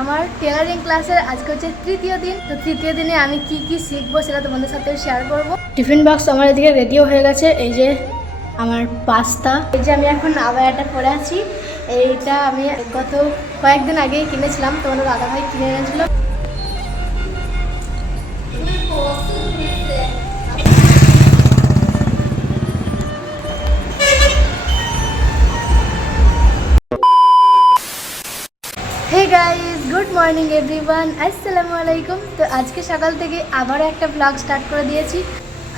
আমার টেলারিং ক্লাসের আজকে হচ্ছে তৃতীয় দিন। তো তৃতীয় দিনে আমি কি শিখবো সেটা তোমাদের সাথে শেয়ার করব। টিফিন বক্স আমার এদিকে রেডিও হয়ে গেছে। এই যে আমার পাস্তা, এই যে আমি এখন আবায়াটা পরে আছি। এইটা আমি গত কয়েকদিন আগেই কিনেছিলাম, তোমাদের দাদাভাই কিনে এনেছিল। Hey guys, good morning everyone, আসসালামু আলাইকুম। তো আজকে সকাল থেকে আবারও একটা ব্লগ স্টার্ট করে দিয়েছি।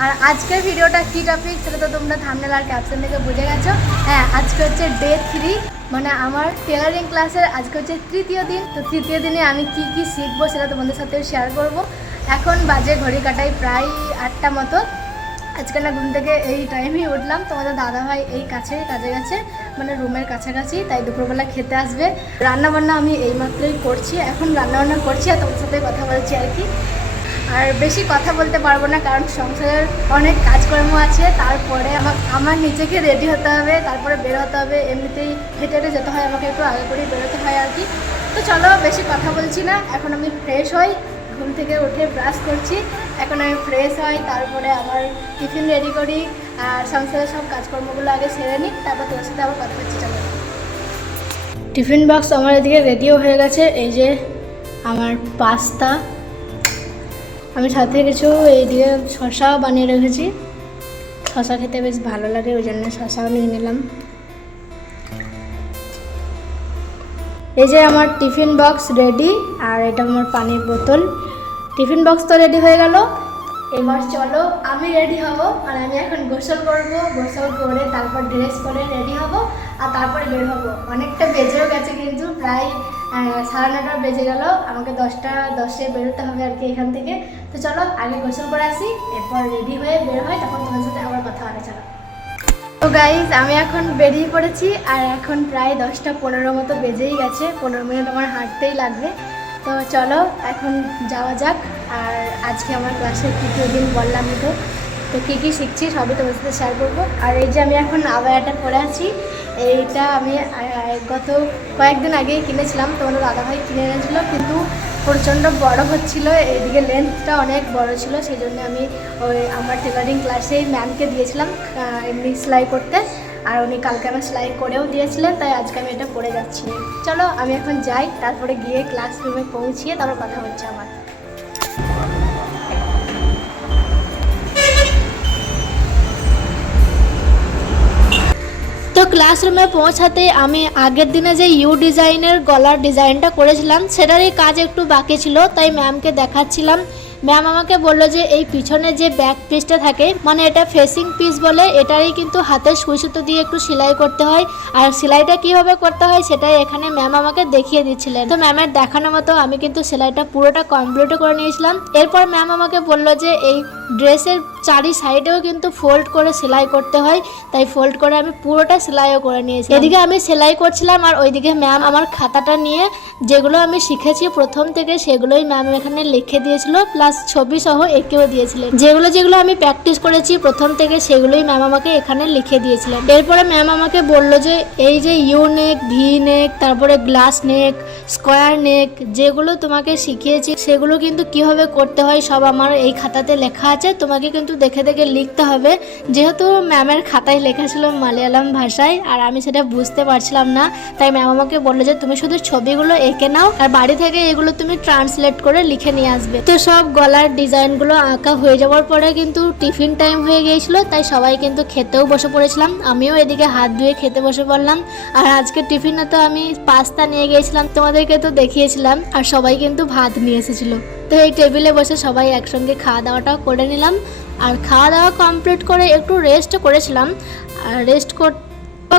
আর আজকের ভিডিওটা কী টপিক সেটা তো তোমরা থাম্বনেল আর ক্যাপশন থেকে বুঝে গেছো। হ্যাঁ, আজকে হচ্ছে ডে 3, মানে আমার টেলারিং ক্লাসের আজকে হচ্ছে তৃতীয় দিন। তো তৃতীয় দিনে আমি কি শিখবো সেটা তোমাদের সাথে শেয়ার করব। এখন বাজে ঘড়ি কাটাই প্রায় 8টা মতো। আজকে না ঘুম থেকে এই টাইমেই উঠলাম। তোমাদের দাদাভাই এই কাছে কাজে গেছে, মানে রুমের কাছাকাছি, তাই দুপুরবেলা খেতে আসবে। রান্নাবান্না আমি এইমাত্রই করছি, এখন রান্নাবান্না করছি আর তোমার সাথে কথা বলছি আর কি। আর বেশি কথা বলতে পারবো না, কারণ সংসারের অনেক কাজকর্ম আছে। তারপরে আমার নিজেকে রেডি হতে হবে, তারপরে বের হতে হবে। এমনিতেই হেঁটে হেঁটে যেতে হয়, আমাকে একটু আগে করেই বেরোতে হয় আর কি। তো চলো, বেশি কথা বলছি না, এখন আমি ফ্রেশ হই। ঘুম থেকে উঠে ব্রাশ করছি, এখন আমি ফ্রেশ হই, তারপরে আমার টিফিন রেডি করি আর সংসারের সব কাজকর্মগুলো আগে সেরে নিই, তারপর তোর সাথে আবার কথা হচ্ছে। চলো, টিফিন বক্স আমার এদিকে রেডিও হয়ে গেছে। এই যে আমার পাস্তা, আমি সাথে কিছু এইদিকে শসাও বানিয়ে রেখেছি। শসা খেতে বেশ ভালো লাগে, ওই জন্য শসাও নিয়ে নিলাম। এই যে আমার টিফিন বক্স রেডি, আর এটা আমার পানির বোতল। টিফিন বক্স তো রেডি হয়ে গেল। এবার চলো আমি রেডি হব, আর আমি এখন গোসল করব। গোসল করে তারপর ড্রেস পরে রেডি হব, আর তারপরে বের হব। অনেকটা বেজেও গেছে, কিন্তু প্রায় 9:30 বেজে গেল। আমাকে 10টা 10-এ বেরোতে হবে আর কি এখান থেকে। তো চলো আগে গোসল করে আসি, এরপর রেডি হয়ে বের হয়, তখন তোমার সাথে আবার কথা হবে। চলো। তো গাইজ, আমি এখন বেরিয়ে পড়েছি, আর এখন প্রায় 10টা 15 মতো বেজেই গেছে। 15 মিনিট আমার হাঁটতেই লাগবে। তো চলো এখন যাওয়া যাক। আর আজকে আমার ক্লাসের তৃতীয় দিন বললামই তো। তো কী শিখছি সবই তোমার সাথে শেয়ার করবো। আর এই যে আমি এখন আবায়াটা পরে আছি, এইটা আমি গত কয়েকদিন আগেই কিনেছিলাম, তোমাদের দাদাভাই কিনে এনেছিল, কিন্তু প্রচণ্ড বড় হচ্ছিল। এইদিকে লেন্থটা অনেক বড় ছিল, সেই জন্য আমি আমার টেলারিং ক্লাসেই ম্যামকে দিয়েছিলাম এমনি সেলাই করতে। আর উনি কালকে আমার সেলাই করেও দিয়েছিলেন, তাই আজকে আমি এটা পরে যাচ্ছি। চলো আমি এখন যাই, তারপরে গিয়ে ক্লাসরুমে পৌঁছিয়ে তারপর কথা হচ্ছে আমার। তো ক্লাসরুমে পৌঁছাতে আমি আগের দিনে যে ইউ ডিজাইনের গলার ডিজাইনটা করেছিলাম সেটারই কাজ একটু বাকি ছিল, তাই ম্যামকে দেখাচ্ছিলাম। ম্যাম আমাকে বললো যে এই পিছনে যে ব্যাক পিসটা থাকে, মানে এটা ফেসিং পিস বলে, এটারই কিন্তু হাতের সুই সুতো দিয়ে একটু সেলাই করতে হয়। আর সেলাইটা কিভাবে করতে হয় সেটাই এখানে ম্যাম আমাকে দেখিয়ে দিচ্ছিলেন। তো ম্যামের দেখানো মতো আমি কিন্তু সেলাইটা পুরোটা কমপ্লিট করে নিয়েছিলাম। এরপর ম্যাম আমাকে বললো যে এই ড্রেসের চারি সাইডেও কিন্তু ফোল্ড করে সেলাই করতে হয়, তাই ফোল্ড করে আমি পুরোটা সেলাইও করে নিয়েছি। এদিকে আমি সেলাই করছিলাম, আর ওইদিকে ম্যাম আমার খাতাটা নিয়ে যেগুলো আমি শিখেছি প্রথম থেকে সেগুলোই ম্যাম এখানে লিখে দিয়েছিল, প্লাস ছবি সহ এঁকেও দিয়েছিলেন। যেগুলো আমি প্র্যাকটিস করেছি প্রথম থেকে সেগুলোই ম্যাম আমাকে এখানে লিখে দিয়েছিলেন। এরপরে ম্যাম আমাকে বলল যে এই যে ইউ নেক, ভি নেক, তারপরে গ্লাস নেক, স্কোয়ার নেক, যেগুলো তোমাকে শিখিয়েছি সেগুলো কিন্তু কিভাবে করতে হয় সব আমার এই খাতাতে লেখা আছে। তোমাকে কিন্তু দেখে দেখে লিখতে হবে। যেহেতু ম্যামের খাতায় লেখা ছিল মালয়ালম ভাষায়, আর আমি সেটা বুঝতে পারছিলাম না, তাই ম্যাম আমাকে বললো যে তুমি শুধু ছবিগুলো এঁকে নাও, আর বাড়ি থেকে এগুলো তুমি ট্রান্সলেট করে লিখে নিয়ে আসবে। তো সব গলার ডিজাইনগুলো আঁকা হয়ে যাওয়ার পরে কিন্তু টিফিন টাইম হয়ে গিয়েছিল, তাই সবাই কিন্তু খেতেও বসে পড়েছিলাম। আমিও এদিকে হাত ধুয়ে খেতে বসে পড়লাম। আর আজকে টিফিনে তো আমি পাস্তা নিয়ে গিয়েছিলাম, তোমাদেরকে তো দেখিয়েছিলাম, আর সবাই কিন্তু ভাত নিয়ে এসেছিল। তো এই টেবিলে বসে সবাই একসঙ্গে খাওয়া দাওয়াটাও করে নিলাম। আর খাওয়া দাওয়া কমপ্লিট করে একটু রেস্ট করেছিলাম। আর রেস্ট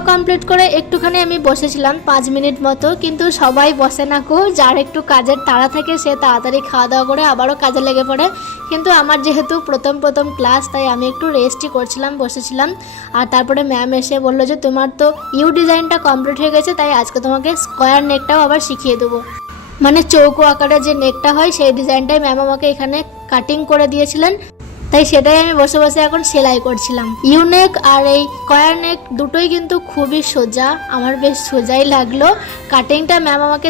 কমপ্লিট করে একটুখানি আমি বসেছিলাম 5 মিনিট মতো, কিন্তু সবাই বসে না কো। যার একটু কাজের তাড়া থাকে সে তাড়াতাড়ি খাওয়া দাওয়া করে আবারও কাজে লেগে পড়ে, কিন্তু আমার যেহেতু প্রথম ক্লাস, তাই আমি একটু রেস্টই করছিলাম, বসেছিলাম। আর তারপরে ম্যাম এসে বললো যে তোমার তো ইউ ডিজাইনটা কমপ্লিট হয়ে গেছে, তাই আজকে তোমাকে স্কোয়ার নেকটাও আবার শিখিয়ে দেবো। মানে চৌকো আকারে যে নেকটা হয় সেই ডিজাইনটাই ম্যাম আমাকে এখানে কাটিং করে দিয়েছিলেন। তাই সেটাই আমি বসে বসে এখন সেলাই করছিলাম। ইউনেক আর এই স্কয়ার নেক দুটোই কিন্তু খুবই সোজা, আমার বেশ সোজাই লাগলো। কাটিংটা ম্যাম আমাকে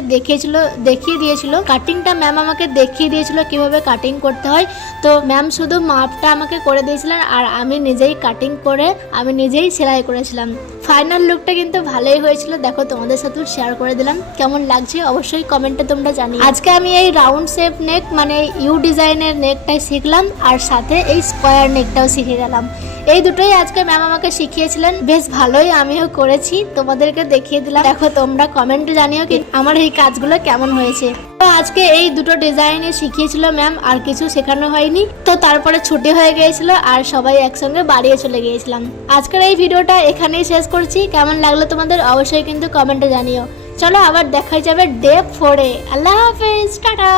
দেখিয়ে দিয়েছিল কিভাবে কাটিং করতে হয়। তো ম্যাম শুধু মাপটা আমাকে করে দিয়েছিলেন আর আমি নিজেই কাটিং করে আমি নিজেই সেলাই করেছিলাম। ফাইনাল লুকটা কিন্তু ভালোই হয়েছিল, দেখো তোমাদের সাথেও শেয়ার করে দিলাম। কেমন লাগছে অবশ্যই কমেন্টে তোমরা জানিও। আজকে আমি এই রাউন্ড শেপ নেক মানে ইউ ডিজাইনের নেকটাই শিখলাম আর সাথে এই স্কয়ার নেকটাও শিখে গেলাম। এই দুটোই আজকে ম্যাম আমাকে শিখিয়েছিলেন, বেশ ভালোই আমিও করেছি, তোমাদেরকে দেখিয়ে দিলাম। দেখো তোমরা কমেন্টে জানিও কি আমার এই কাজগুলো কেমন হয়েছে। তো আজকে এই দুটো ডিজাইনে শিখিয়েছিল ম্যাম, আর কিছু শেখানো হয়নি। তো তারপরে ছুটি হয়ে গিয়েছিল আর সবাই একসঙ্গে বাড়িয়ে চলে গিয়েছিলাম। আজকের এই ভিডিওটা এখানেই শেষ করছি। কেমন লাগলো তোমাদের অবশ্যই কিন্তু কমেন্টে জানিও। চলো আবার দেখা যাবে ডে 4-এ। আল্লাহ হাফেজ, টাটা।